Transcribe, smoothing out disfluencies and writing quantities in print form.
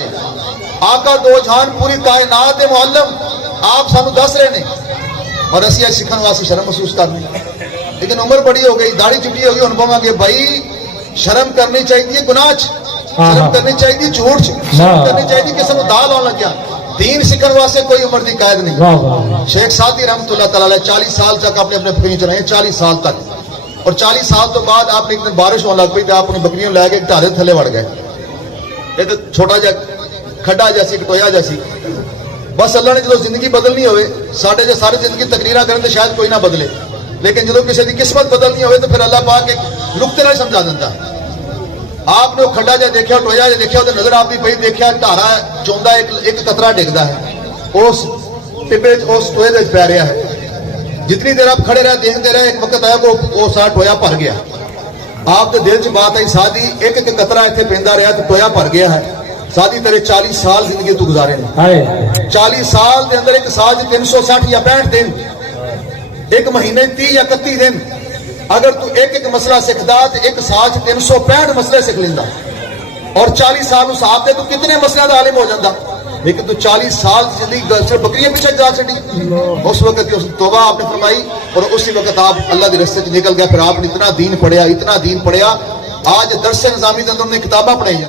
आका दो जहान पूरी कायनात दे मुअल्लम आप सानू दस रहे ने और असी आज सीखने वास्ते शर्म महसूस करनी। लेकिन उम्र बड़ी हो गई, दाढ़ी चुटी हो गई, हम कहांगे भाई शर्म करनी चाहिए गुनाह च, शर्म करनी चाहिए झूठ च, शर्म करनी चाहिए किसी को दाल आने लग गया। दीन सीखने वास्ते कोई उम्र की कैद नहीं। शेख सादी रहमतुल्लाह तआला 40 साल तक आपने अपने बकरियां चलाए, 40 साल तक, और 40 साल तो बाद आपने एक दिन बारिश होने लग पई तो आप अपनी बकरियां लैके एक ढारे थले वड़ गए। एक छोटा जा खड्डा जैसी कटोया जैसी, बस अल्लाह ने जो जिंदगी बदलनी हो साढ़े जो सारी जिंदगी तकरीर करें तो शायद कोई ना बदले, लेकिन जो किसी की किस्मत बदलनी हो तो फिर अल्लाह पाक एक नुक्ते नाल समझा देता। आपने खड्डा जा देखा, टोया जा देखा, तो नजर आपकी पई, देखा धारा चौंदा एक कतरा डिगदा है, उस टिब्बे उस टोए दे पै रहा है। जितनी देर आप खड़े रहे देखते रहे, एक वक्त आया को वो सारा टोया भर गया। आपके दिल च बात आई सादी एक एक कतरा इतने पेंदा रहा तो टोया भर गया है। सादी तेरे 40 साल जिंदगी तू गुजारे ने, 40 साल के अंदर एक साल 360 या 65 दिन, एक महीने 30 या 31 दिन, अगर तू एक एक मसला सीखदा तो एक साल 365 मसले सीख लेंदा, और 40 साल उस आप तू कितने मसलों का आलिम हो जाता। लेकिन तू 40 साल जिंदगी सिर्फ बकरियां पीछे जा छड़ी। उस वक्त उस तौबा आपने फरमाई और उसी वक्त आप अल्लाह के रस्ते निकल गया। फिर आपने इतना दीन पढ़िया, इतना दीन पढ़िया, आज दरसे निजामी के अंदर उन्हें किताबा पढ़ाई।